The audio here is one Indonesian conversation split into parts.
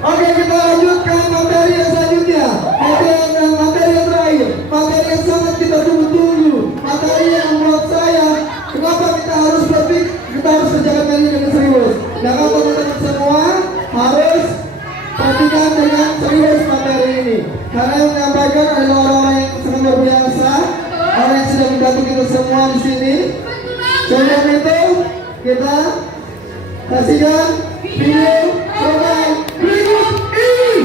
Oke, kita lanjutkan materi yang selanjutnya. Materi yang terakhir, materi yang sangat kita tunggu-tunggu, materi yang menurut saya, kenapa kita harus kita harus kerjakan ini dengan serius. Jangan teman-teman semua harus perhatikan dengan serius materi ini. Karena yang menyampaikan adalah orang-orang yang sangat luar biasa, orang yang sudah membantu kita semua di sini. Sebelum itu, kita saksikan video program berikut ini.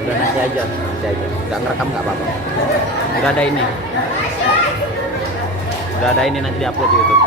Udah nanti aja. Nggak ngerekam nggak apa-apa. Udah ada ini. Udah ada ini nanti diupload di YouTube.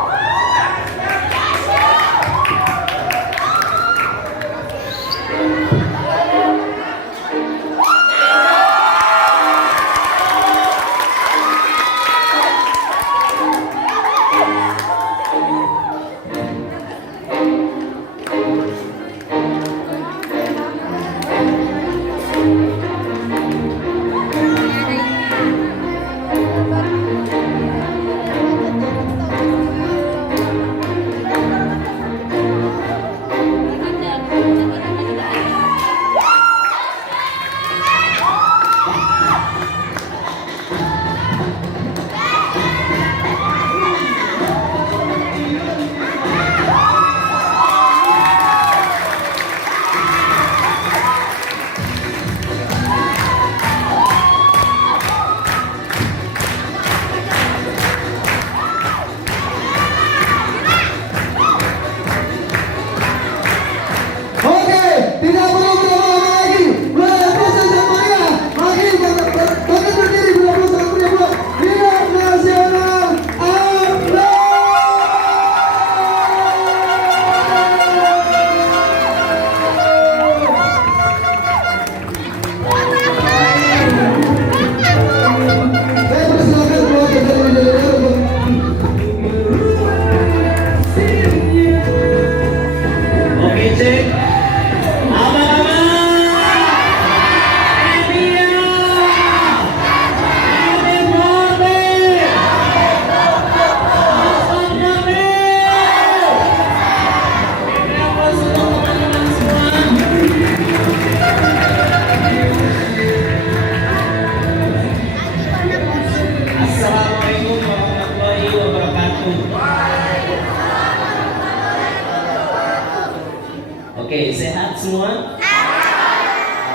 Oke, sehat semua?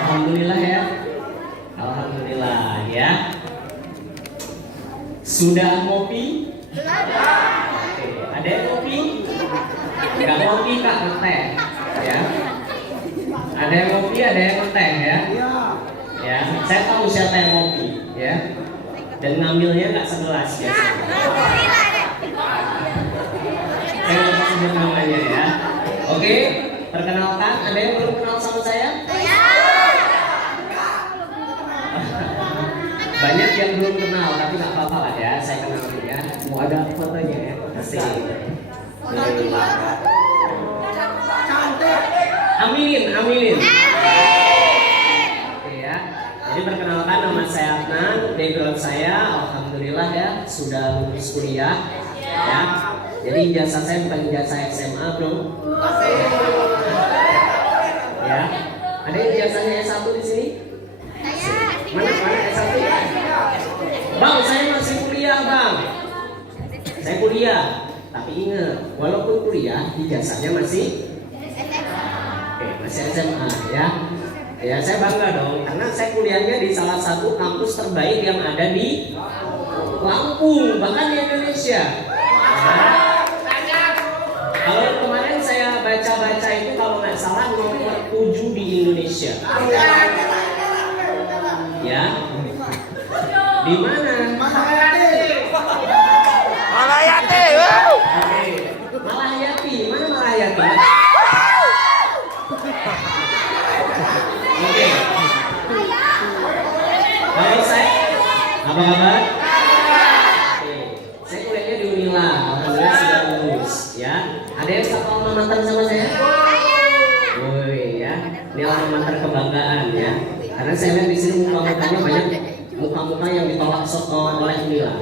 Alhamdulillah ya. Alhamdulillah ya. Sudah ngopi? Oke, ada yang ngopi? Enggak ngopi Kak, ngeteh ya. Ada yang ngopi, ada yang ngeteh ya. Ya, saya tahu siapa yang ngopi ya. Dan ngambilnya nggak segelas ya. Saya nggak sebut namanya ya. Oke. Perkenalkan, ada yang belum kenal sama saya? Banyak yang belum kenal, tapi nggak apa-apa lah ya, saya kenal ya. Mau ada fotonya ya? Asik. Aminin. Oke ya. Jadi perkenalkan, nama saya Adnan, background saya, alhamdulillah ya, sudah lulus kuliah ya. Jadi ijazah saya bukan ijazah SMA bro. Ya, ada ijazahnya S1 di sini? Mana S1? Bang, saya masih kuliah bang. Saya kuliah, tapi ingat, walaupun kuliah, ijazahnya masih masih SMA ya. Ya, saya bangga dong, karena saya kuliahnya di salah satu kampus terbaik yang ada di Lampung, bahkan di Indonesia. Kalau kemarin saya baca-baca itu kalau nggak salah nomor 7 di Indonesia. Ya. Di mana? Malayati. Wow. Oke. Malayati. Mana Malayati? Oke. Kalau saya apa kabar? Saya kuliahnya di Unila. Alhamdulillah sudah lulus ya. Ada yang satu alma mater sama saya? Woi ya. Ini alma mater kebanggaan ya. Karena saya lihat di sini muka-mukanya banyak muka-muka yang ditolak oleh Unila.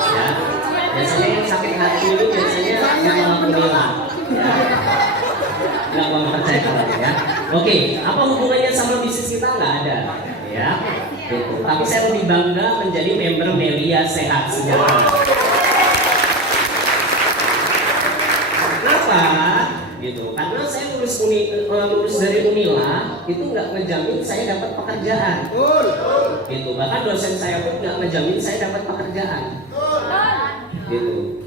Ya. Biasanya yang sakit hati itu biasanya yang menolak Unila. Ya. Nggak mau percaya kalau ya. Oke, apa hubungannya sama bisnis kita? Nggak ada. Ya. Gitu. Tapi saya lebih bangga menjadi member Melia Sehat Sejahtera. Kenapa? Gitu. Karena saya lulus dari Unila itu nggak ngejamin saya dapat pekerjaan. Gitu. Bahkan dosen saya pun nggak ngejamin saya dapat pekerjaan. Gitu.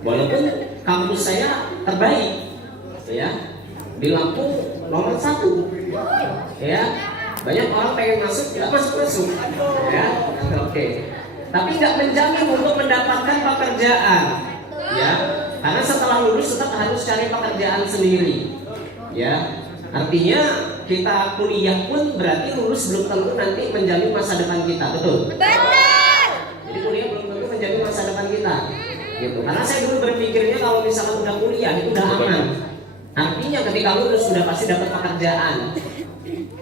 Walaupun kampus saya terbaik, ya, di Lampung nomor 1, ya. Banyak orang pengen masuk, nggak masuk, ya. Oke. Tapi nggak menjamin untuk mendapatkan pekerjaan, ya. Karena setelah lulus tetap harus cari pekerjaan sendiri, ya. Artinya kita kuliah pun berarti lulus belum tentu nanti menjamin masa depan kita, betul? Jadi kuliah belum tentu menjamin masa depan kita, gitu. Karena saya dulu berpikirnya kalau misalkan udah kuliah itu udah aman. Artinya ketika lulus sudah pasti dapat pekerjaan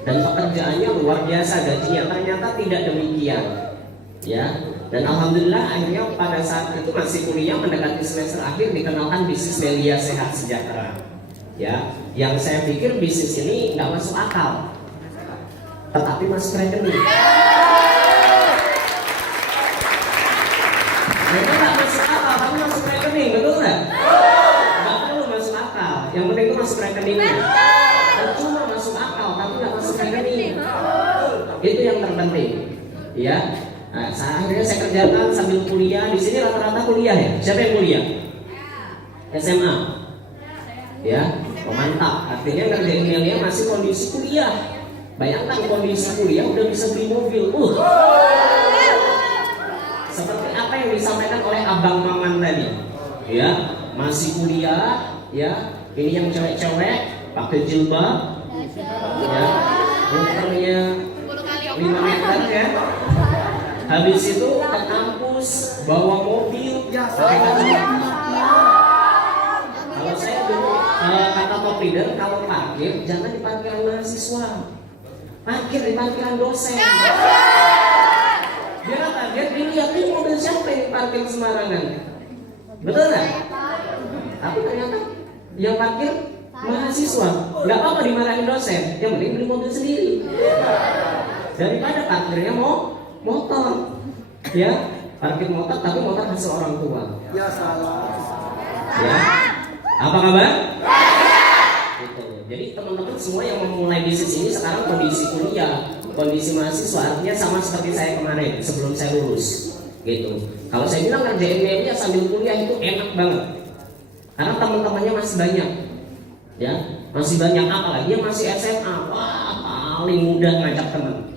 dan pekerjaannya luar biasa gajinya. Ternyata tidak demikian, ya. Dan alhamdulillah akhirnya pada saat itu masih kuliah mendekati semester akhir dikenalkan bisnis Melia Sehat Sejahtera, ya. Yang saya pikir bisnis ini nggak masuk akal, tetapi masuk rekening. Mereka nggak masuk akal, tapi masuk rekening, betul nggak? Nggak perlu masuk akal, yang penting itu masuk rekeningnya. Cuma masuk akal, tapi nggak masuk rekening. Itu yang terpenting, ya. Nah, akhirnya saya kerjakan sambil kuliah. Di sini rata-rata kuliah ya. Siapa yang kuliah? SMA. Ya, mantap. Artinya ngerjain Melia masih kondisi kuliah. Bayangkan kondisi kuliah udah bisa beli mobil. Seperti apa yang disampaikan oleh Abang Maman tadi. Ya, masih kuliah. Ya, ini yang cewek-cewek pakai jilbab. Ya, motornya 5 meter ya. Habis itu ke kampus bawa mobil pakai kacamata. Kalau saya dulu kata top leader, kalau parkir jangan di parkiran mahasiswa, parkir di parkiran dosen. Biar apa? Biar dilihat ini mobil siapa yang parkir sembarangan. Betul nggak? Tapi ternyata yang parkir mahasiswa. Nggak apa-apa dimarahin dosen, yang penting beli mobil sendiri. Daripada parkirnya mau motor, ya, parkir motor tapi motor hasil orang tua. Ya salah. Ya, apa kabar? Gitu. Jadi teman-teman semua yang memulai bisnis ini sekarang kondisi kuliah, kondisi mahasiswa, artinya sama seperti saya kemarin sebelum saya lulus. Gitu. Kalau saya bilang ngerjain Melia sambil kuliah itu enak banget, karena teman-temannya masih banyak, ya, masih banyak. Apalagi yang masih SMA, wah paling mudah ngajak teman,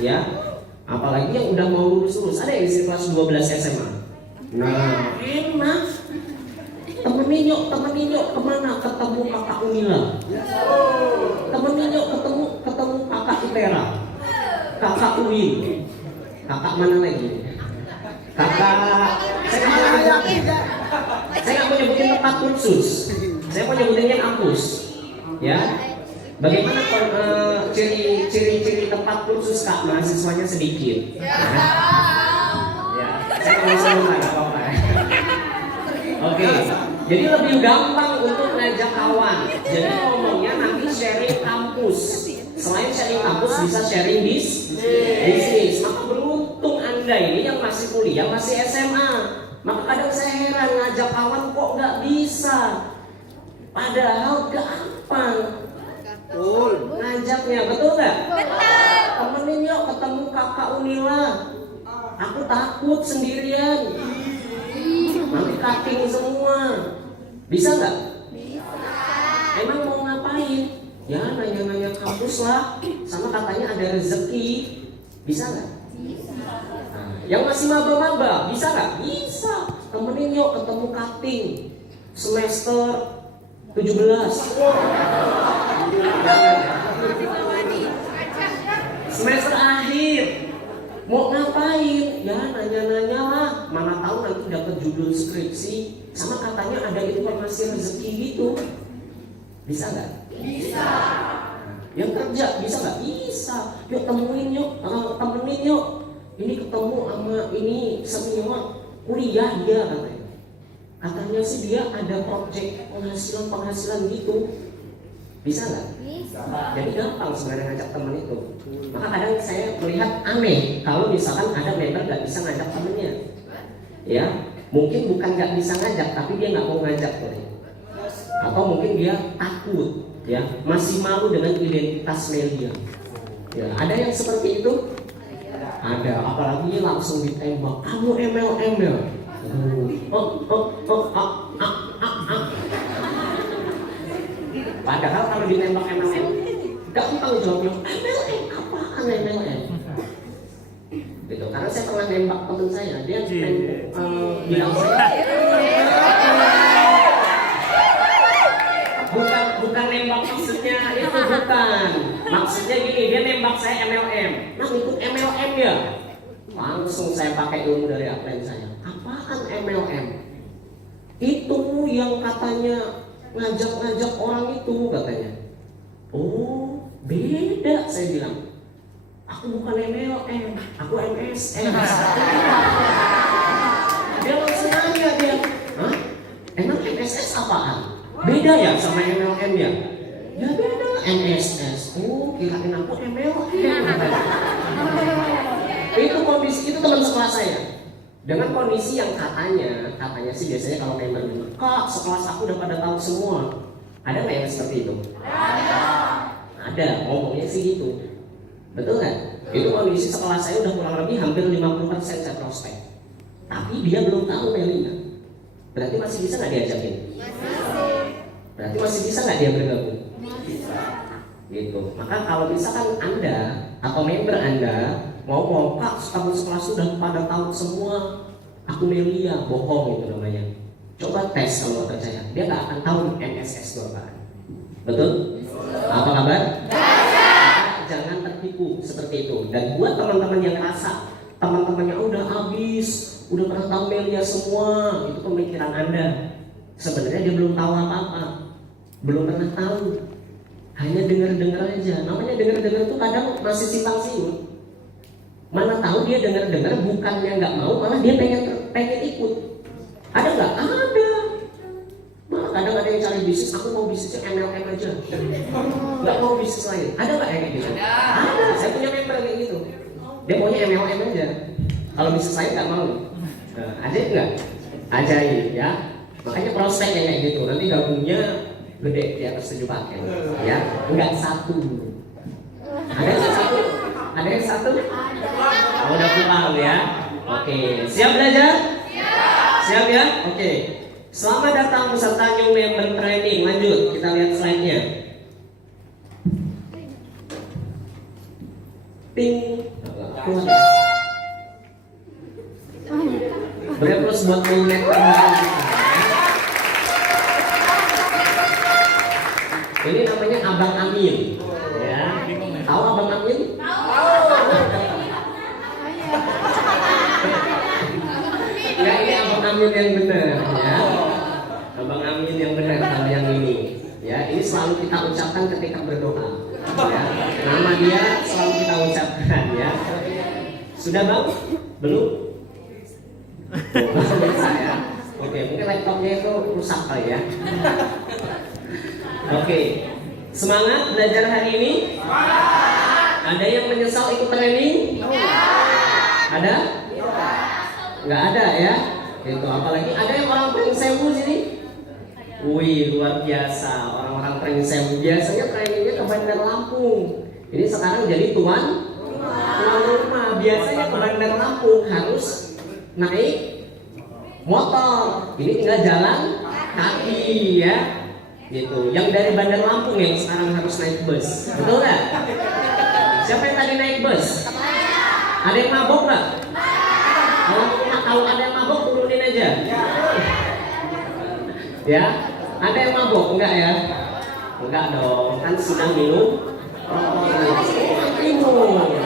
ya. Apalagi yang udah mau lulus-lulus. Ada yang isi kelas 12 SMA. Nah, enak. Temenin yuk kemana? Ketemu kakak Unila. Temenin yuk ketemu kakak Itera, kakak Uin, kakak mana lagi? Kakak. Saya nggak mau nyebutin tempat kursus. Saya mau nyebutinnya kampus. Ya. Bagaimana ciri-ciri tempat kursus Kak? Mahasiswanya sedikit. Ya, saya nggak usah lupa, nggak apa-apa. Oke, jadi lebih gampang untuk ngajak kawan. Jadi ngomongnya nanti sharing kampus. Selain sharing kampus bisa sharing bisnis. Maka beruntung Anda ini yang masih kuliah, masih SMA. Maka kadang saya heran ngajak kawan kok nggak bisa. Padahal gampang. Ngajaknya, betul nggak? Betul. Temenin yuk ketemu kakak Unila. Aku takut sendirian. Nanti cutting semua. Bisa nggak? Bisa. Emang mau ngapain? Ya nanya-nanya kampus lah. Sama katanya ada rezeki. Bisa nggak? Bisa. Nah, yang masih maba-maba, bisa nggak? Bisa. Temenin yuk ketemu cutting semester 17. Semester akhir mau ngapain? Ya nanya-nanya lah. Mana tahu nanti dapat judul skripsi. Sama katanya ada informasi rezeki gitu. Bisa nggak? Bisa. Yang kerja bisa nggak? Bisa. Yuk temuin yuk, temenin yuk. Ini ketemu sama ini senior kuliah dia katanya. Katanya sih dia ada project penghasilan gitu. Bisa nggak? Bisa. Jadi gampang sebenarnya ngajak teman itu. Maka kadang saya melihat aneh kalau misalkan ada member nggak bisa ngajak temennya. Ya, mungkin bukan nggak bisa ngajak, tapi dia nggak mau ngajak tuh. Atau mungkin dia takut, ya, masih malu dengan identitas media. Ya, ada yang seperti itu? Ada, apalagi langsung ditembak. Kamu MLM. Padahal kalau ditembak MLM, gampang jawabnya. MLM apaan MLM? Gitu. Karena saya pernah nembak teman saya, dia bilang saya bukan nembak maksudnya itu bukan. Maksudnya gini, dia nembak saya MLM. Nah, ikut MLM ya. Langsung saya pakai ilmu dari apa saya. Apaan MLM? Itu yang katanya ngajak-ngajak orang itu katanya. Oh, beda saya bilang. Aku bukan MLM, aku MSS. Dia langsung nanya dia, hah? Emang MSS apaan? Beda ya sama MLM ya? Ya beda, MSS. Oh, kirain aku MLM. Itu kondisi, itu teman sekelas saya. Dengan kondisi yang katanya sih biasanya kalau member bilang, kak sekelas aku udah pada tahu semua. Ada nggak yang seperti itu? Ada, ngomongnya sih gitu. Betul nggak? Itu kondisi sekelas saya udah kurang lebih hampir 50% saya prospek. Tapi dia belum tahu Melina. Berarti masih bisa nggak diajakin? Berarti masih bisa nggak dia bergabung? Gitu. Maka kalau misalkan Anda atau member Anda ngomong, kak kamu sekelas sudah pada tahu semua, aku Melia, bohong itu namanya. Coba tes kalau nggak percaya, dia nggak akan tahu MSS itu apaan. Betul? Apa kabar? Jangan tertipu seperti itu. Dan buat teman-teman yang rasa teman-temannya udah habis, udah pernah tahu Melia semua, itu pemikiran Anda. Sebenarnya dia belum tahu apa-apa, belum pernah tahu, hanya dengar-dengar aja. Namanya dengar-dengar tuh kadang masih simpang siur. Mana tahu dia dengar-dengar bukannya nggak mau, malah dia pengen ikut. Ada nggak? Ada. Malah kadang ada yang cari bisnis, aku mau bisnisnya MLM aja, nggak mau bisnis lain. Ada nggak yang kayak gitu? Ada. Saya punya member kayak gitu. Dia maunya MLM aja. Kalau bisnis lain nggak mau. Nah, ajaib nggak? Ajaib ya. Makanya prospek yang kayak gitu. Nanti gabungnya gede di atas 7 paket. Ya, nggak satu. Ada yang satu? Ada yang satu? Oh, udah pulang ya. Oke, siap belajar? Siap ya? Oke. Selamat datang peserta New Member Training. Lanjut, kita lihat slide-nya. Ping. Bereplos buat mulai. Ini namanya Abang Amin. Ya. Tahu Abang Amin? Ya, ini Abang Amin yang benar ya. Abang Amin yang benar kalau yang ini. Ya, ini selalu kita ucapkan ketika berdoa. Ya. Nama dia selalu kita ucapkan ya. Sudah Bang? Belum? Bisa ya. Oke, mungkin laptopnya itu rusak kali ya. Oke. Semangat belajar hari ini? Ada yang menyesal ikut training? Ada? Nggak ada ya? Itu apalagi ada yang orang Pringsewu sini? Wih, luar biasa. Orang-orang Pringsewu biasanya trainingnya ke Bandar Lampung. Ini sekarang jadi tuan rumah. Biasanya ke Bandar Lampung harus naik motor. Ini tinggal jalan kaki ya. Gitu. Yang dari Bandar Lampung yang sekarang harus naik bus. Betul nggak? Siapa yang tadi naik bus? Ada yang mabok nggak? Kalau ada yang mabok turunin aja. Ya, ada yang mabok enggak ya? Enggak dong, kan sudah minum. Minum.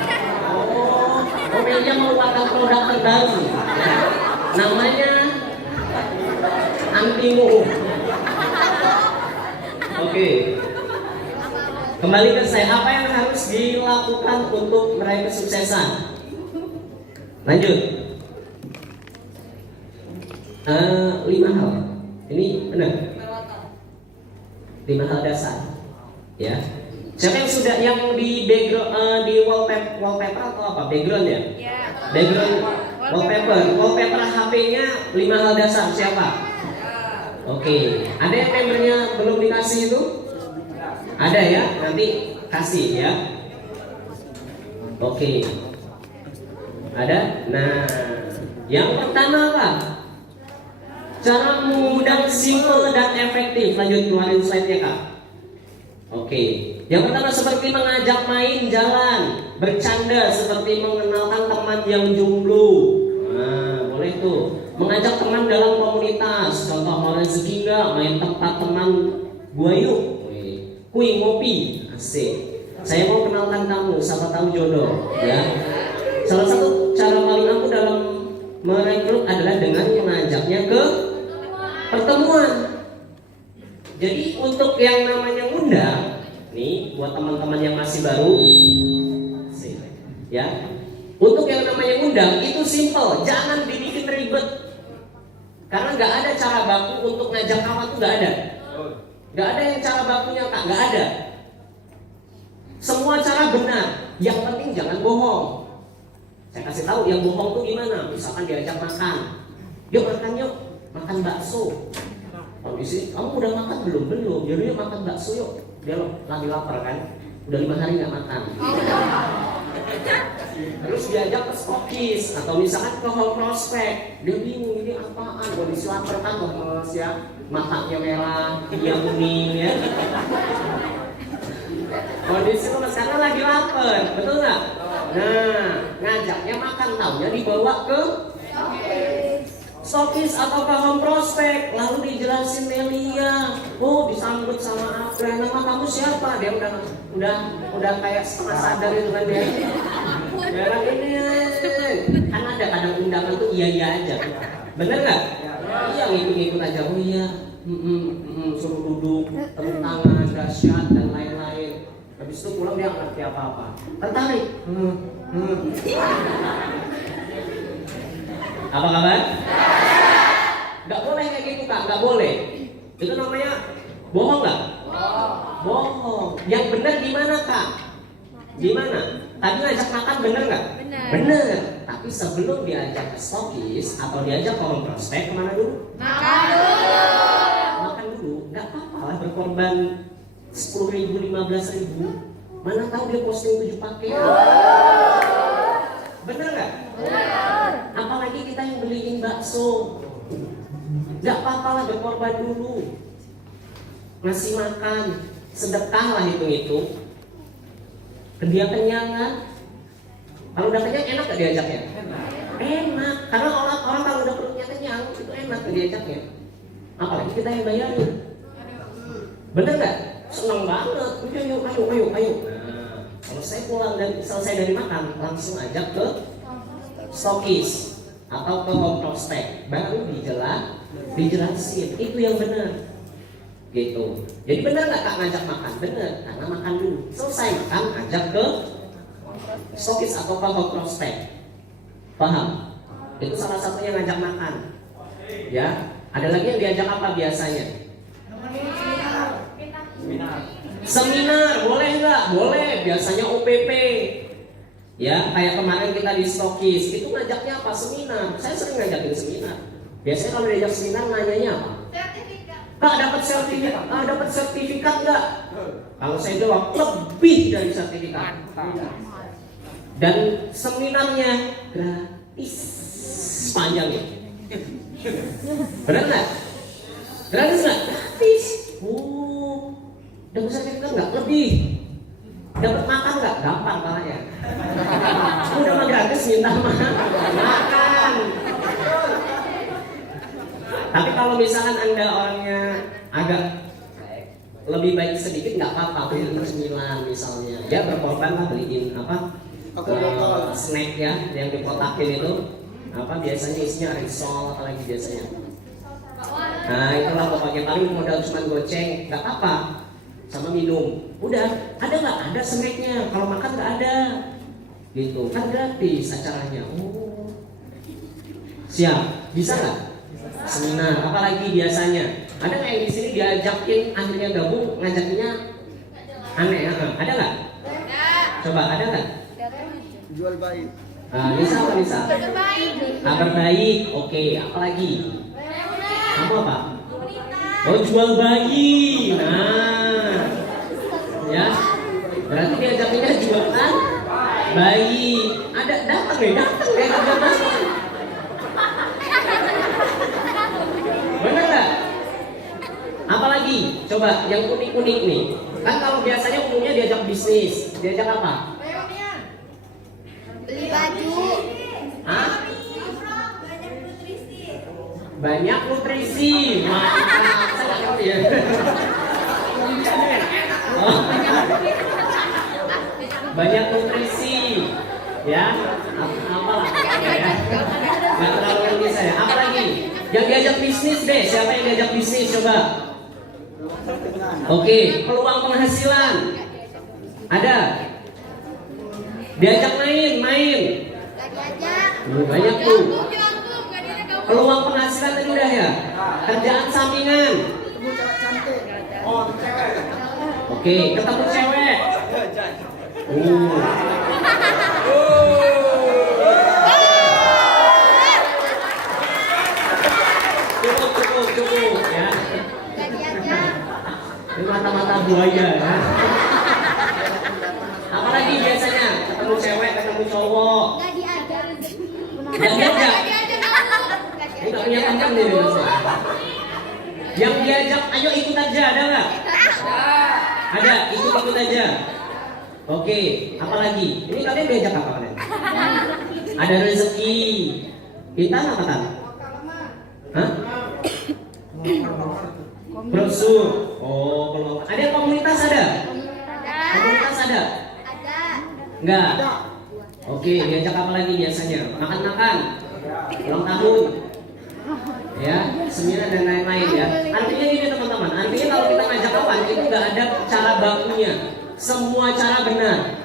Melia mengeluarkan produk terbaru. Ya. Namanya Antimu. Oke. Kembali ke saya, apa yang harus dilakukan untuk meraih kesuksesan? Lanjut. 5 hal. Ini benar. 5 hal dasar. Ya. Siapa yang sudah yang di background di wallpaper atau apa? Background ya? Background wallpaper HP-nya 5 hal dasar siapa? Oke. Ada yang membernya belum dikasih itu? Ada ya? Nanti kasih ya. Oke. Ada? Nah, yang pertama apa? Cara mudah, simple dan efektif. Lanjut keluarin slide-nya Kak. Oke. Yang pertama seperti mengajak main jalan, bercanda seperti mengenalkan teman yang jomblo. Nah, boleh tuh. Mengajak teman dalam komunitas, contoh mau rezeki nggak, main tempat teman gua yuk. Kuy ngopi, asik. Saya mau kenalkan kamu, siapa tahu jodoh, ya. Salah satu cara paling ampuh dalam merekrut adalah dengan mengajaknya ke pertemuan. Jadi untuk yang namanya ngundang, nih buat teman-teman yang masih baru, asik, ya. Untuk yang namanya ngundang itu simple, jangan dibikin ribet. Karena nggak ada cara baku untuk ngajak kawan tuh nggak ada. Gak ada yang cara bakunya Kak, gak ada. Semua cara benar. Yang penting jangan bohong. Saya kasih tahu yang bohong tuh gimana. Misalkan diajak makan, yuk makan yuk, makan bakso. Kalau di sini, kamu udah makan belum? Belum. Jadi yuk makan bakso yuk. Dia lagi lapar kan? Udah 5 hari nggak makan. Terus diajak ke stokis atau misalkan ke home prospect. Dia bingung ini apaan? Kondisi lapar kan, lemes ya. Matanya merah, dia kuning ya. Kondisi lemes karena lagi lapar, betul nggak? Nah, ngajaknya makan, taunya dibawa ke stokis atau ke home prospect, lalu dijelasin Melia, oh disambut sama Abra, nama kamu siapa? Dia udah kayak setengah sadar itu kan dia. Bilang ini, kan ada kadang undangan tuh iya aja, bener nggak? Iya ngikut aja, oh iya, suruh duduk, tepuk tangan, dahsyat dan lain-lain. Habis itu pulang dia nggak ngerti apa-apa, tertarik. Apa kabar? Gak boleh kayak gitu Kak, gak boleh. Itu namanya bohong nggak? Bohong. Yang benar gimana Kak? Gimana? Tadi ngajak makan bener nggak? Bener. Tapi sebelum diajak ke stokis atau diajak ke home prospect kemana dulu? Makan dulu. Gak apa-apa lah berkorban 10.000, 15.000. Mana tahu dia posting 7 paket. Bener nggak? Bener. Apalagi kita yang beliin bakso. Gak apa-apa lah berkorban dulu. Ngasih makan, sedekah lah hitung-hitung. Dia kenyang kan? Kalau udah kenyang enak gak diajaknya? Enak. Karena orang kalau udah perutnya kenyang itu enak gak diajaknya. Apalagi kita yang bayarin. Bener gak? Seneng banget. Ayo. Nah, kalau saya pulang dan selesai dari makan, langsung ajak ke stokis atau ke home prospect, baru dijelasin itu yang benar gitu. Jadi benar nggak Kak ngajak makan? Benar, karena makan dulu, selesai makan ajak ke stokis atau ke home prospect. Paham? Itu salah satunya ngajak makan ya. Ada lagi yang diajak apa biasanya? Seminar boleh nggak? Boleh, biasanya OPP. Ya, kayak kemarin kita di stokis, itu ngajaknya apa? Seminar. Saya sering ngajakin seminar. Biasanya kalau diajak seminar nanyanya apa? Sertifikat. Kak dapat sertifikat? Dapat sertifikat nggak? Kalau saya jawab lebih dari sertifikat. Dan seminarnya gratis sepanjangnya. Benar nggak? Gratis nggak? Gratis. Dapat sertifikat nggak? Lebih. Dapat makan nggak? Gampang palanya. Udah mah gratis minta makan. Tapi kalau misalkan Anda orangnya agak lebih baik sedikit nggak apa-apa, beliin cemilan misalnya. Ya berkorban lah beliin apa? Snack ya yang dikotakin itu apa biasanya isinya risol apalagi biasanya. Nah itulah pokoknya paling modal cuma goceng nggak apa-apa. sama minum. Udah, ada nggak? Ada snacknya. Kalau makan nggak ada. Gitu, kan gratis acaranya. Oh, siap. Bisa nggak? Seminar, apalagi biasanya. Ada nggak yang di sini diajakin akhirnya gabung, ngajakinnya aneh? Ada nggak? Coba, ada nggak? Jual bayi. Nisa apa Nisa? Kabar baik. Oke, apalagi? Kamu apa? Oh, jual bayi. Nah, ya. Berarti diajakinnya jualan bayi. Ada datang deh kerja masuk. Benar nggak? Apalagi? Coba yang unik-unik nih. Kan kalau biasanya umumnya diajak bisnis, diajak apa? Beli baju. Hah? Banyak nutrisi. Mantap. Saya nggak ngerti ya. Oh. Banyak nutrisi. Ya. Apa lah? Ya. Nggak terlalu ngerti saya. Apa lagi? Yang diajak bisnis deh. Siapa yang diajak bisnis? Coba. Oke. Peluang penghasilan. Ada. Diajak main. Gak diajak. Banyak tuh. Peluang penghasilan tadi udah ya. Kerjaan sampingan. Oke, ketemu cewek. Cukup ya. Gak diajak. Ini mata-mata buaya ya. Apalagi biasanya ketemu cewek, ketemu cowok. Gak diajak. Gak diajak. Ini gak punya pacar nih maksudnya. Yang diajak, ayo ikut aja, ada nggak? Ada, ikut aja. Oke, apalagi? Ini kalian diajak apa kalian? Ada rezeki. Intan apa tan? Hah? Brosur. Oh, kalau ada komunitas ada? Komunitas ada? Ada. Enggak. Oke, diajak apa lagi biasanya? Makan-makan. Ulang tahun. Ya, seminar dan lain-lain ya. Artinya ini teman-teman, artinya kalau kita ngajak kawan itu nggak ada cara bakunya. Semua cara benar.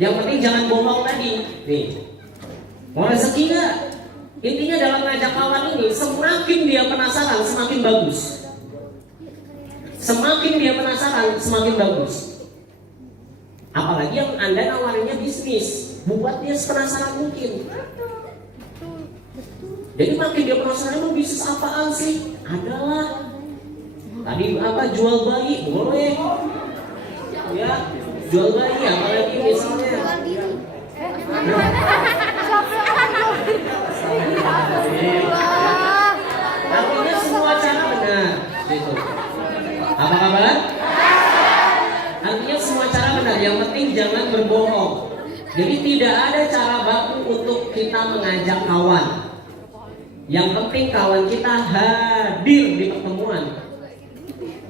Yang penting jangan bohong tadi. Nih, mau rezeki nggak? Intinya dalam ngajak kawan ini, semakin dia penasaran, semakin bagus. Semakin dia penasaran, semakin bagus. Apalagi yang Anda nawarinnya bisnis, buat dia penasaran mungkin. Jadi makin dia penasaran, emang bisnis apaan sih? Adalah tadi apa, jual bayi, boleh. Ya, jual bayi, apalagi misalnya. Jual diri. Artinya semua cara benar, gitu. Apa kabar? Artinya semua cara benar, yang penting jangan berbohong. Jadi tidak ada cara baku untuk kita mengajak kawan. Yang penting kawan kita hadir di pertemuan.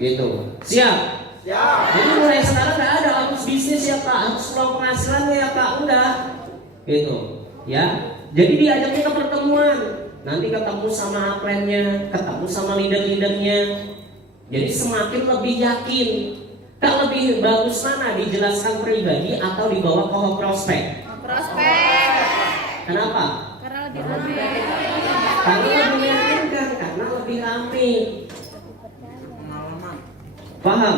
Gitu. Siap? Siap. Jadi mulai sekarang nggak ada harus bisnis ya Pak, harus peluang penghasilan ya Pak, enggak. Gitu. Ya. Jadi diajaknya ke pertemuan. Nanti ketemu sama upline-nya, ketemu sama leader-leadernya. Jadi semakin lebih yakin. Kak, lebih bagus mana dijelaskan pribadi atau dibawa ke home prospek? Prospek. Kenapa? Karena lebih ramai. Karena lebih meyakinkan, karena lebih ramai. Paham?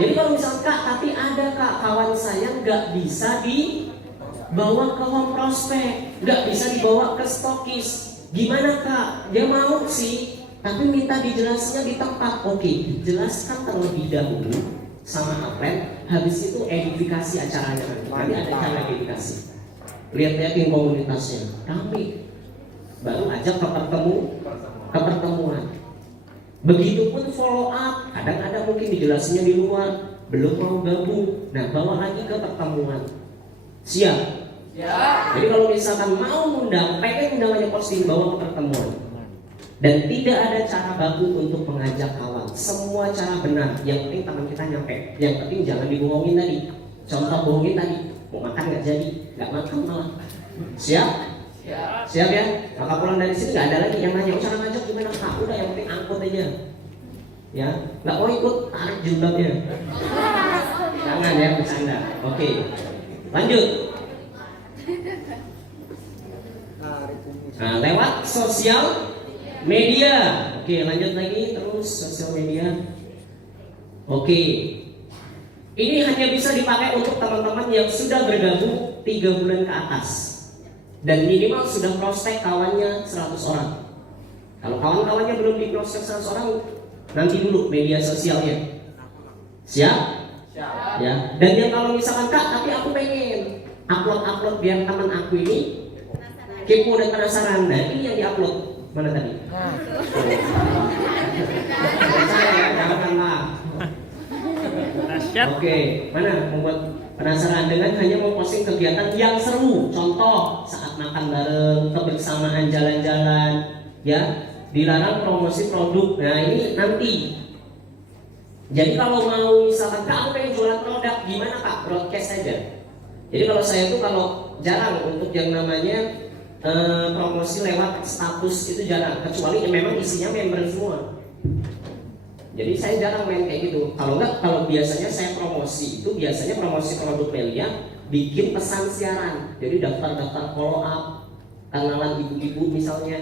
Jadi kalau misalkan Kak, tapi ada Kak kawan saya nggak bisa dibawa ke home prospek, nggak bisa dibawa ke stokis. Gimana Kak? Dia mau sih, tapi minta dijelasnya di tempat. Oke, jelaskan terlebih dahulu sama upline. Habis itu edifikasi acaranya nanti. Nanti ada cara edifikasi. Lihat-lihatin komunitasnya, ramai. Baru ajak ke pertemuan. Begitupun follow up. Kadang ada mungkin dijelasinnya di luar, belum mau gabung. Nah, bawa lagi ke pertemuan. Siap? Ya. Jadi kalau misalkan mau undang, pengen undangannya posting, bawa ke pertemuan. Dan tidak ada cara baku untuk mengajak kawan. Semua cara benar. Yang penting teman kita nyampe. Yang penting jangan dibohongin tadi. Contoh bohongin tadi, mau makan nggak jadi, nggak makan malah. Siap? Siap ya? Maka pulang dari sini nggak ada lagi yang nanya, cara ngajak gimana Kak? Udah yang penting angkut aja. Ya, nggak mau ikut tarik jilbabnya. Jangan ya, bercanda. Oke, lanjut. Nah, lewat sosial media. Oke, lanjut lagi terus sosial media. Oke. Ini hanya bisa dipakai untuk teman-teman yang sudah bergabung 3 bulan ke atas dan minimal sudah prospek kawannya 100 orang. Kalau kawan-kawannya belum di prospek 100 orang, nanti dulu media sosialnya. Siap? Siap. Ya. Dan yang kalau misalkan Kak, tapi aku pengen upload biar teman aku ini kepo dan penasaran. Nah, ini yang diupload. Mana tadi? Saya janganlah. Oke, mana membuat penasaran dengan hanya mau posting kegiatan yang seru. Contoh saat makan bareng, kebersamaan jalan-jalan, ya. Dilarang promosi produk. Nah, ini nanti. Jadi kalau mau misalkan Kak, aku pengen jualan produk, gimana Kak? Broadcast aja. Jadi kalau saya tuh kalau jarang untuk yang namanya promosi lewat status itu jarang, kecuali memang isinya member semua. Jadi saya jarang main kayak gitu. Kalau enggak, kalau biasanya saya promosi itu biasanya promosi produk Melia, bikin pesan siaran. Jadi daftar follow up, kenalan ibu-ibu misalnya,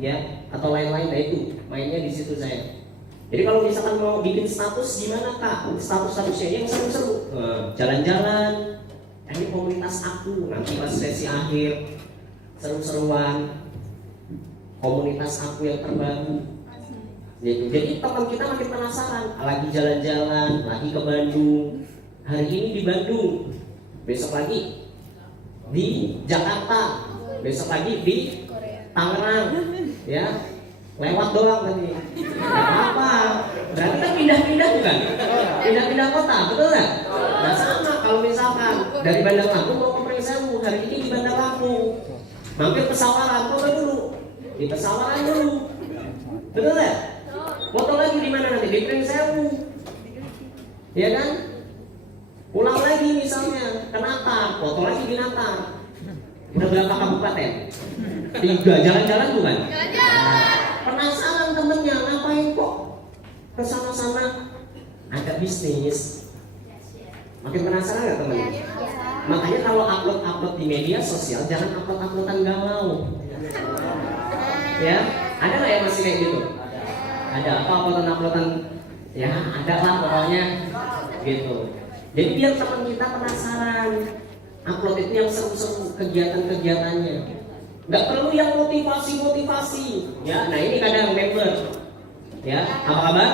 ya, atau lain-lain. Nah itu mainnya di situ saya. Jadi kalau misalkan mau bikin status gimana Kak? Statusnya yang seru-seru, jalan-jalan. Ini komunitas aku nanti pas sesi akhir seru-seruan, komunitas aku yang terbaru. Gitu. Jadi teman kita makin penasaran, lagi jalan-jalan, lagi ke Bandung, hari ini di Bandung, besok lagi di Jakarta, besok lagi di Tangerang, ya, lewat doang tadi. Gak apa, berarti kan pindah-pindah bukan? Pindah-pindah kota, betul nggak? Nah sama kalau misalkan dari Bandar Lampung mau ke Pringsewu, hari ini di Bandar Lampung, mampir ke Sawaran, foto dulu, di Pesawaran dulu, betul nggak? Foto lagi di mana nanti? Di Pringsewu, ya kan? Pulang lagi misalnya ke Natar, foto lagi di Natar. Udah berapa kabupaten? 3, jalan-jalan bukan? Penasaran temennya, ngapain kok kesana-sana? Ada bisnis. Makin penasaran nggak temennya? Makanya kalau upload di media sosial jangan uploadan galau. Ya, ada nggak yang masih kayak gitu? Ada apa uploadan ya ada lah pokoknya gitu. Jadi biar teman kita penasaran, upload itu yang seru-seru kegiatan-kegiatannya. Nggak perlu yang motivasi ya. Nah ini kadang member ya, apa kabar?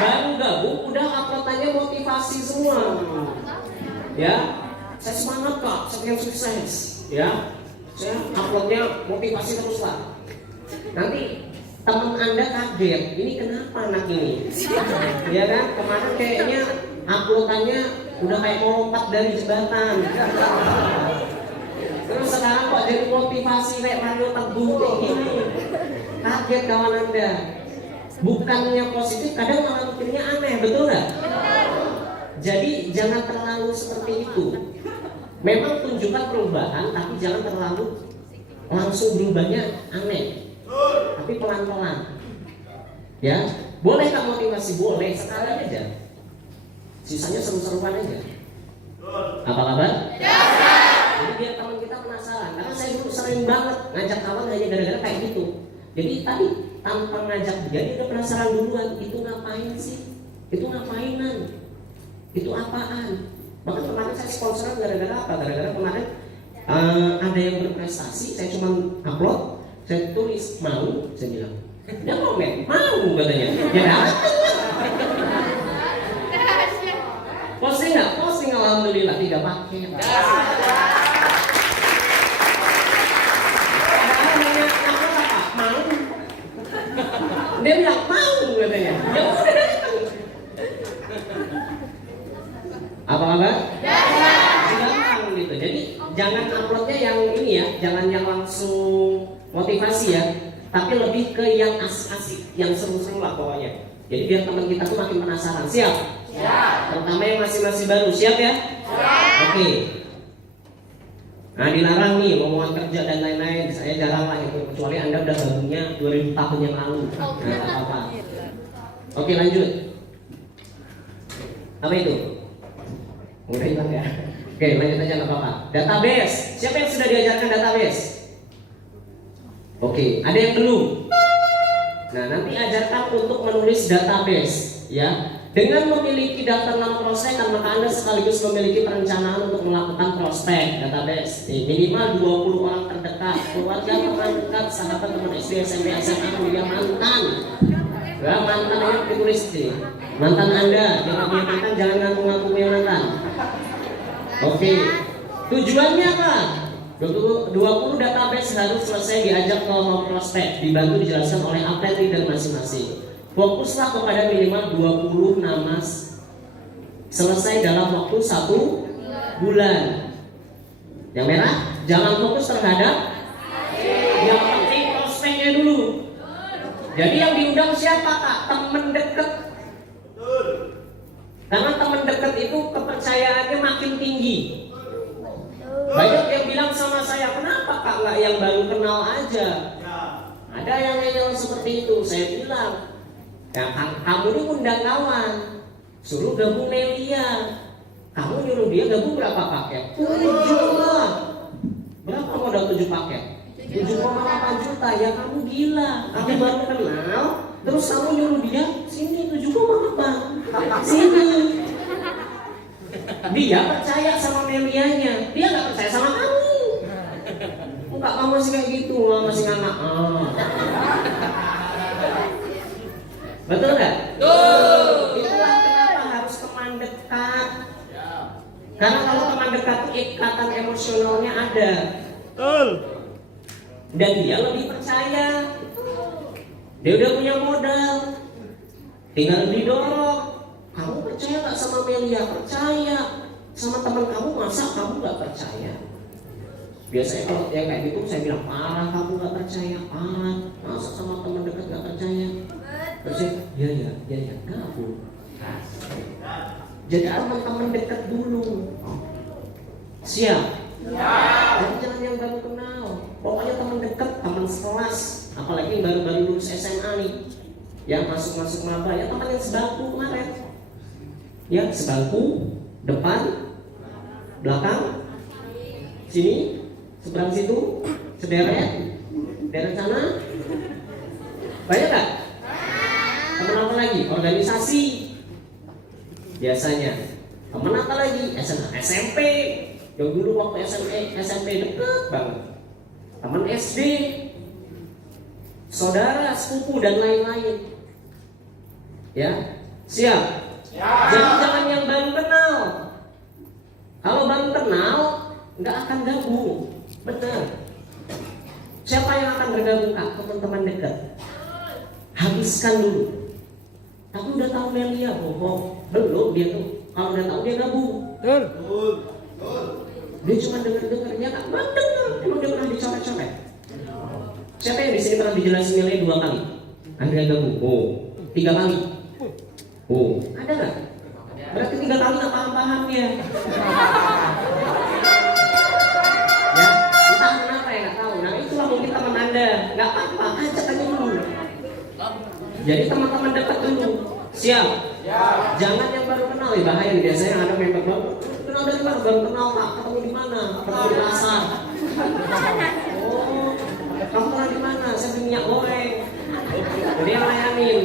Baru gabung udah uploadannya motivasi semua ya. Saya semangat Kak, saya sukses ya. Saya uploadnya motivasi terus lah. Nanti teman Anda kaget, ini kenapa anak ini? Ya kan, kemarin kayaknya uploadannya udah kayak mau lompat dari jembatan. Terus sekarang kok jadi motivasi kayak Mario Teguh kayak gini. Kaget kawan Anda. Bukannya positif, kadang malah mikirnya aneh, betul nggak? Jadi jangan terlalu seperti itu. Memang tunjukkan perubahan, tapi jangan terlalu langsung berubahnya aneh. Tapi pelan-pelan. Ya, boleh tak motivasi? Boleh, sekali aja. Sisanya seru-seruan aja. Apa kabar? Jadi biar teman kita penasaran. Karena saya dulu sering banget ngajak kawan hanya gara-gara kayak gitu. Jadi tadi tanpa ngajak dia udah penasaran duluan. Itu ngapain sih? Itu ngapainan? Itu apaan? Bahkan kemarin saya sponsoran gara-gara apa? Gara-gara kemarin ada yang berprestasi. Saya cuma upload. Saya tulis mau, saya bilang, dia komen, mau katanya, ya datang. Posting nggak? Posting alhamdulillah tidak pakai. Mau? Dia bilang mau katanya, ya udah datang. Apa kabar? Gampang gitu. Jadi jangan uploadnya yang ini ya, jangan yang langsung motivasi ya, tapi lebih ke yang asik-asik, yang seru-seru lah pokoknya. Jadi biar teman kita tuh makin penasaran. Siap? Siap. Terutama yang masih baru, siap ya? Siap. Oke. Nah dilarang nih omongan kerja dan lain-lain. Saya jarang lah itu, kecuali Anda udah gabungnya 2000 tahun yang lalu. Nah apa-apa. Oke, lanjut. Apa itu? Udah hilang ya? Oke, lanjut aja nggak apa-apa. Database. Siapa yang sudah diajarkan database? Oke, ada yang belum? Nah, nanti ajarkan untuk menulis database, ya. Dengan memiliki daftar nama prospekan, maka Anda sekaligus memiliki perencanaan untuk melakukan prospek database. Minimal 20 orang terdekat, keluarga teman dekat, sahabat, teman SD, SMP, SMA, kuliah, mantan. Ya, mantan yang ditulis sih. Mantan Anda, jangan punya mantan, jangan ngaku-ngaku punya mantan. Oke. Tujuannya apa? 20 database harus selesai diajak ke prospek, dibantu dijelaskan oleh update leader masing-masing. Fokuslah kepada minimal 20 nama selesai dalam waktu 1 bulan. Yang merah, jangan fokus terhadap yang penting prospeknya dulu. Jadi yang diundang siapa kak? Temen deket. Karena temen deket itu kepercayaannya makin tinggi. Banyak yang bilang sama saya, kenapa kak nggak yang baru kenal aja? Ada yang ngeyel seperti itu. Saya bilang, ya, kamu ini undang kawan, suruh gabung Nelia. Kamu nyuruh dia gabung berapa paket? 7 lah. Berapa modal 7 paket? 7,8 juta. Ya kamu gila. Kamu baru kenal, terus kamu nyuruh dia sini 7,8. Sini. Dia percaya sama Nelianya, dia nggak percaya sama kamu. Enggak, kamu masih kayak gitu, masih anak. Betul nggak? Betul. Itulah kenapa harus teman dekat. Karena kalau teman dekat ikatan emosionalnya ada. Betul. Dan dia lebih percaya. Dia udah punya modal. Tinggal didorong. Kamu percaya nggak sama Melia? Percaya. Sama teman kamu, masa kamu nggak percaya? Biasanya kalau yang kayak gitu saya bilang, parah kamu nggak percaya, parah. Masa sama teman dekat nggak percaya? Terus ya, gabung. Jadi teman-teman dekat dulu. Siap? Jadi jangan yang baru kenal. Pokoknya teman dekat, teman sekelas. Apalagi yang baru-baru lulus SMA nih, yang masuk maba, ya teman yang sebangku kemarin. Ya, sebangku, depan, belakang, sini, seberang situ, sederet, deret sana. Banyak nggak? Teman apa lagi? Organisasi. Biasanya. Teman apa lagi? SMP. Yang dulu waktu SMP deket banget. Teman SD, saudara, sepupu dan lain-lain. Ya, siap. Jadi jangan yang baru kenal. Kalau baru kenal, nggak akan gabung. Benar. Siapa yang akan bergabung kak? Teman-teman dekat. Habiskan dulu. Aku udah tahu Melia, bohong. Belum dia tuh. Kalau udah tahu dia gabung. Betul. Dia cuma dengar-dengar, ya kak. Dengar. Emang dia pernah dicoret-coret? Siapa yang di sini pernah dijelasin Melia 2 kali? Akhirnya gabung. Oh, 3 kali. Oh, ada nggak? Berarti 3 kali nggak paham-paham dia. Ya, entah kenapa ya nggak tahu. Nah itulah mungkin teman Anda. Nggak apa-apa, ajak aja dulu. Jadi teman-teman dekat dulu. Siap? Jangan yang baru kenal ya, bahaya. Biasanya ada member baru. Kenal dari mana? Baru kenal kak. Ketemu di mana? Ketemu di pasar. Oh, kamu pernah di mana? Saya di minyak goreng. Jadi yang layanin.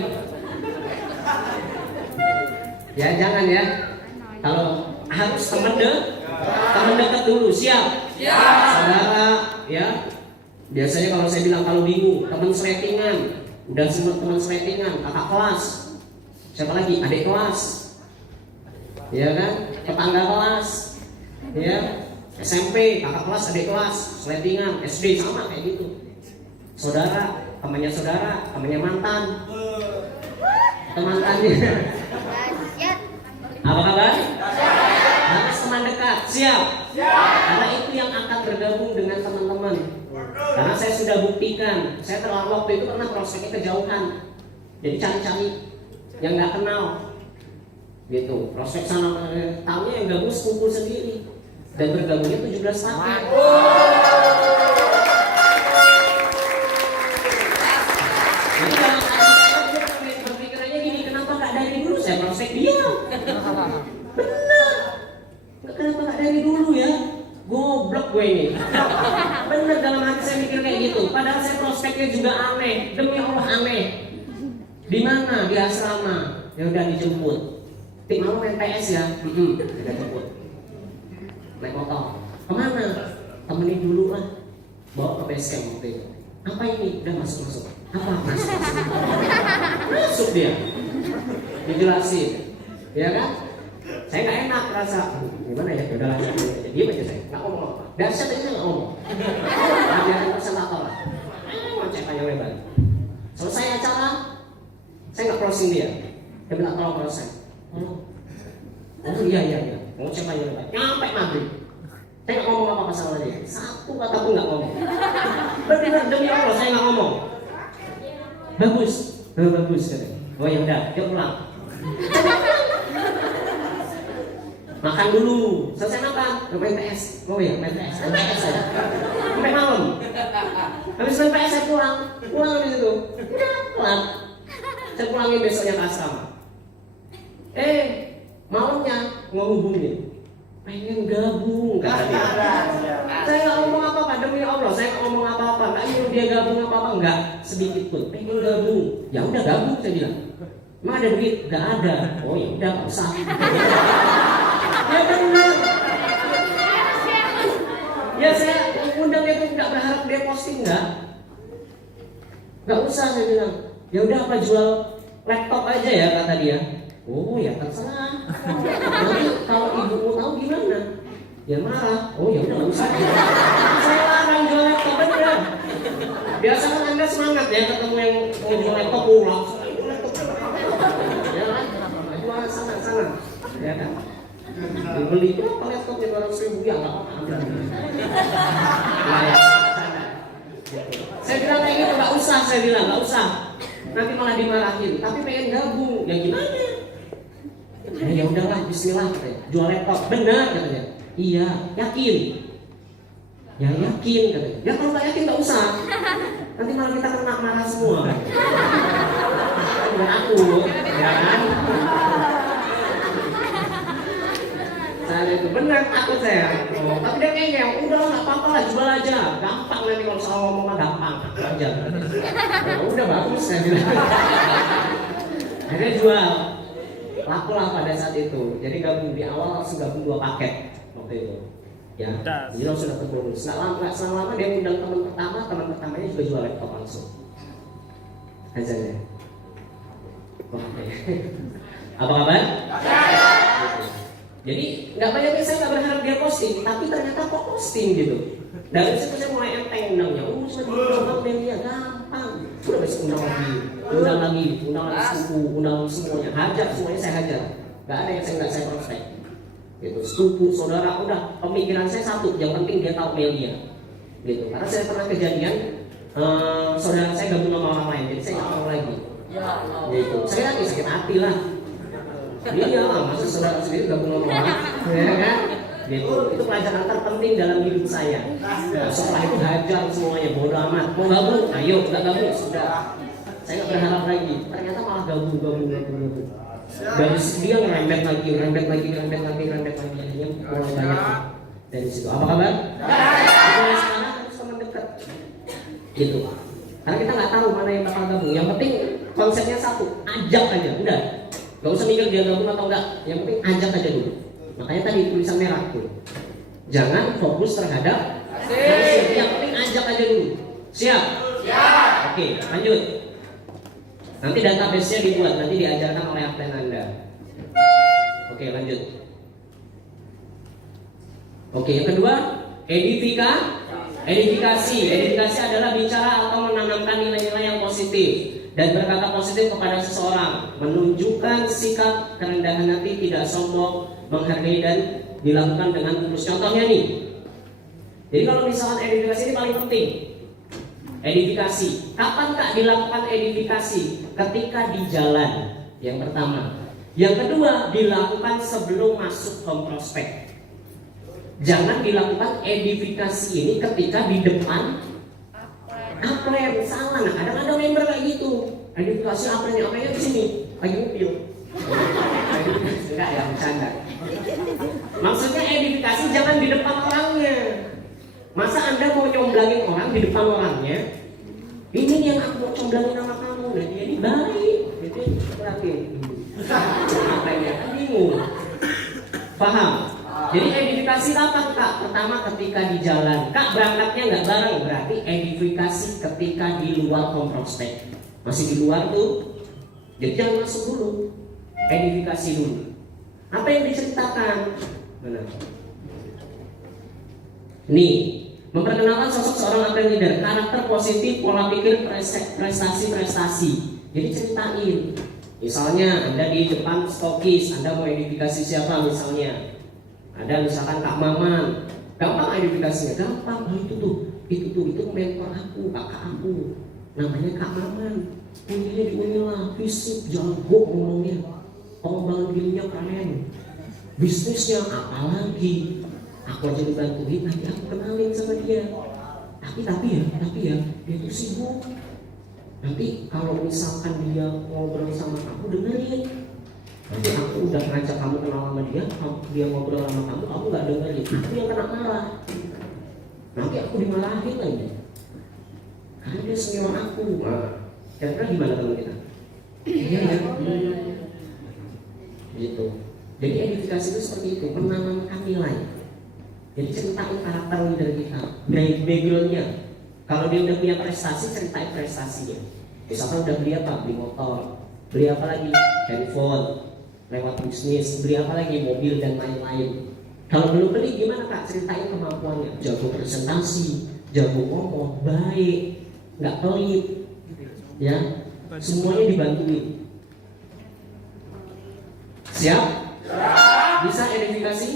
Ya jangan ya. Kalau harus teman dekat dulu. Siap? Saudara, ya. Biasanya kalau saya bilang kalau bingung, teman seletingan. Udah semua teman seletingan, kakak kelas. Siapa lagi? Adik kelas. Ya kan? Tetangga kelas. Ya. SMP, kakak kelas, adik kelas, seletingan, SD sama kayak gitu. Saudara, temannya mantan. Mantannya. Apa kabar? Harus teman dekat. Siap? Karena itu yang akan bergabung dengan teman-teman. Karena saya sudah buktikan, saya terlalu waktu itu pernah prospeknya kejauhan. Jadi cari-cari yang nggak kenal, gitu. Prospek sana, tahunya yang gabung sepupu sendiri dan bergabungnya 17 paket. Jadi kalau saya berpikirannya gini, kenapa gue ini. Bener, dalam hati saya mikir kayak gitu. Padahal saya prospeknya juga aneh. Demi Allah aneh. Di mana? Di asrama. Ya udah dijemput. Tik mau main PS ya? Udah jemput. Naik motor. Kemana? Temenin dulu lah. Bawa ke base camp waktu itu. Apa ini? Udah masuk. Apa? Masuk dia. Dijelasin. Ya kan? Saya nggak enak rasa. Gimana ya? Udah lah. Diam aja saya. Nggak ngomong apa. Dahsyat aja nggak ngomong. Biarin presentator lah. Macam panjang lebar. Selesai acara, saya nggak closing dia. Dia bilang tolong closing. Oh iya. Mau cek panjang lebar. Nyampe maghrib. Saya nggak ngomong apa-apa sama dia. Satu kata pun nggak ngomong. Benar demi Allah saya nggak ngomong. Bagus katanya. Oh ya udah, yuk pulang. Makan dulu, selesai makan, main PS. Oh iya, main PS aja. Sampai malam. Habis main PS saya pulang habis itu. Udah pulang. Saya pulangin besoknya ke asrama. Malamnya ngehubungin. Pengen gabung kata dia. Saya nggak ngomong apa-apa demi Allah, saya nggak ngomong apa-apa, nggak nyuruh dia gabung apa-apa, nggak sedikit pun. Pengen gabung, ya udah gabung saya bilang. Emang ada duit? Nggak ada. Oh ya udah nggak usah. Ya benar. Ya saya undang dia tuh nggak berharap dia posting nggak usah saya bilang. Ya udah apa jual laptop aja ya kata dia. Oh ya terserah. Nanti kalau ibumu tahu gimana? Ya marah. Oh ya udah nggak usah. Saya larang jual laptop beneran. Biasa kan Anda semangat ya ketemu yang mau jual laptop pulang. Ya kan? Jual sana. Ya kan? Dibeli berapa laptopnya 200.000 ya nggak apa-apa. Saya bilang kayak gitu nggak usah. Saya bilang nggak usah. Nanti malah dimarahin. Tapi pengen gabung. Ya gimana? Ya udahlah, bismillah katanya. Jual laptop, benar katanya. Iya, yakin. Ya yakin katanya. Ya kalau nggak yakin nggak usah. Nanti malah kita kena marah semua. Dengan aku, ya kan? Saya itu benar takut saya. Tapi dia kayaknya udah nggak apa-apa lah, jual aja. Gampang nanti kalau soal ngomong mah gampang aja. Ya udah bagus saya bilang. Akhirnya jual. Lakulah pada saat itu. Jadi gabung di awal langsung gabung 2 paket waktu itu. Ya, jadi langsung dapat bonus. Nggak lama dia undang teman pertamanya juga jual laptop langsung. Ajarnya. Oke. Apa kabar? Jadi nggak banyak saya nggak berharap dia posting, tapi ternyata kok posting gitu. Dari situ saya mulai enteng undangnya. Cuma media gampang. Udah besok undang lagi sepupu, undang semuanya, hajar semuanya saya hajar. Gak ada yang saya prospek. Gitu, sepupu, saudara, udah pemikiran saya satu, yang penting dia tahu media. Gitu, karena saya pernah kejadian saudara saya gabung sama orang lain, jadi saya nggak mau lagi. Gitu, saya lagi sakit hati lah. Iya lah, masa saudara sendiri gabung sama orang, ya kan? Gitu, itu pelajaran terpenting dalam hidup saya. Nah, setelah itu hajar semuanya, bodo amat. Mau gabung, ayo, nggak gabung, sudah. Saya nggak berharap lagi, ternyata malah gabung. Dari dia ngerembet lagi, akhirnya mulai banyak dari situ. Apa kabar? Mulai sekarang terus teman dekat, gitu. Karena kita nggak tahu mana yang bakal gabung. Yang penting konsepnya satu, ajak aja, udah. Gak usah mikir dia gabung atau enggak, yang penting ajak aja dulu. Makanya tadi tulisan merah tuh, jangan fokus terhadap hasil, yang penting ajak aja dulu. Siap? Oke, lanjut. Nanti database-nya dibuat, nanti diajarkan oleh absen Anda. Oke, lanjut. Oke, yang kedua, edifikasi. Edifikasi adalah bicara atau menanamkan nilai-nilai yang positif dan berkata positif kepada seseorang, menunjukkan sikap kerendahan hati, tidak sombong, menghargai dan dilakukan dengan tulus. Contohnya nih. Jadi kalau misalkan edifikasi ini paling penting. Edifikasi. Kapan Kak dilakukan edifikasi? Ketika di jalan. Yang pertama. Yang kedua, dilakukan sebelum masuk home prospect. Jangan dilakukan edifikasi ini ketika di depan aplen. Salah. Nah, kadang-kadang member kayak gitu. Edifikasi aplennya di sini, lagi mobil. Enggak ya, bercanda. Maksudnya edifikasi jangan di depan orangnya. Masa Anda mau comblangin orang di depan orangnya? Ini nih yang aku mau comblangin sama kamu. Dan dia ini baik. Itu berarti apa ya? Kan bingung. Paham? Jadi edifikasi kapan Kak? Pertama ketika di jalan. Kak berangkatnya nggak bareng, berarti edifikasi ketika di luar komprospek. Masih di luar tuh. Jadi jangan masuk dulu. Edifikasi dulu. Apa yang diceritakan? Benar. Nih, memperkenalkan sosok seorang apprentice leader, karakter positif, pola pikir, prestasi-prestasi. Jadi ceritain. Misalnya Anda di depan stokis, Anda mau edifikasi siapa misalnya? Ada misalkan Kak Maman. Gampang edifikasinya, gampang. Oh, itu mentor aku, kakak aku. Namanya Kak Maman. Kuliahnya di Unila, fisik jago ngomongnya. Pengembangan dirinya keren. Bisnisnya apalagi. Aku aja dibantuin, nanti aku kenalin sama dia. Tapi ya, dia tuh sibuk. Nanti kalau misalkan dia ngobrol sama aku, dengerin. Nanti aku udah ngajak kamu kenal sama dia ngobrol sama kamu nggak dengerin. Aku yang kena marah. Nanti aku dimarahin lagi. Karena dia senior aku. Nah, kira-kira gimana teman kita? Iya ya. Gitu. Jadi edifikasi itu seperti itu, menanamkan nilai. Jadi ceritain karakter leader kita, backgroundnya. Kalau dia udah punya prestasi, ceritain prestasinya. Misalkan udah beli apa? Beli motor. Beli apa lagi? Handphone. Lewat bisnis. Beli apa lagi? Mobil dan lain-lain. Kalau belum beli gimana Kak? Ceritain kemampuannya. Jago presentasi, jago ngomong, baik, nggak pelit, ya. Semuanya dibantuin. Siap? Bisa edifikasi?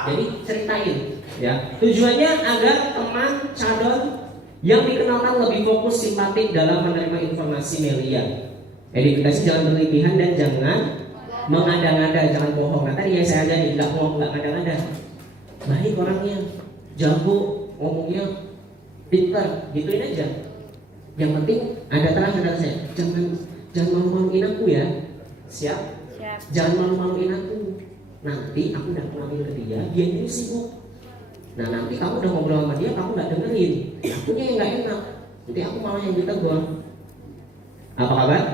Jadi ceritain, ya. Tujuannya agar teman cadon yang dikenalkan lebih fokus simpatik dalam menerima informasi media. Edifikasi jangan berlebihan dan jangan mengada-ngada, jangan bohong. Nah, tadi ya saya ajarin nggak bohong, nggak ngada-ngada. Baik orangnya, jago, ngomongnya pintar, gituin aja. Yang penting ada terang ada saya. Jangan malu-maluin aku ya. Siap? Jangan malu-maluin aku. Nanti aku udah kenalin ke dia ini sibuk. Nah nanti kamu udah ngobrol sama dia, kamu nggak dengerin. Akunya yang nggak enak. Nanti aku malah yang ditegur. Apa kabar?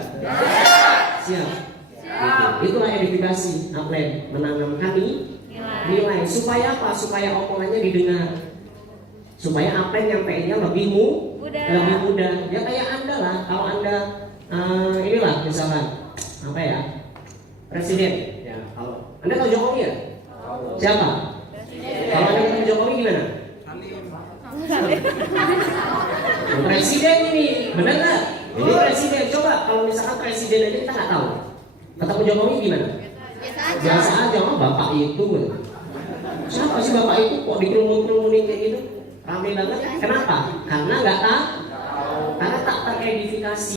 Siap. Itulah edifikasi, upland, menanamkan nilai. Supaya apa? Supaya omongannya didengar. Supaya apa yang nyampeinnya lebih mudah. Ya kayak Anda lah. Kalau Anda inilah misalkan apa ya? Presiden. Ya kalau Anda tahu Jokowi ya? Siapa? Kalau Anda ketemu Jokowi gimana? Presiden ini, benar nggak? Ini presiden. Coba kalau misalkan presiden aja kita nggak tahu. Ketemu Jokowi gimana? Biasa aja, bapak itu. Siapa sih bapak itu? Kok dikerumun-kerumunin kayak gitu? Rame banget. Kenapa? Karena nggak tahu. Karena tak teredifikasi.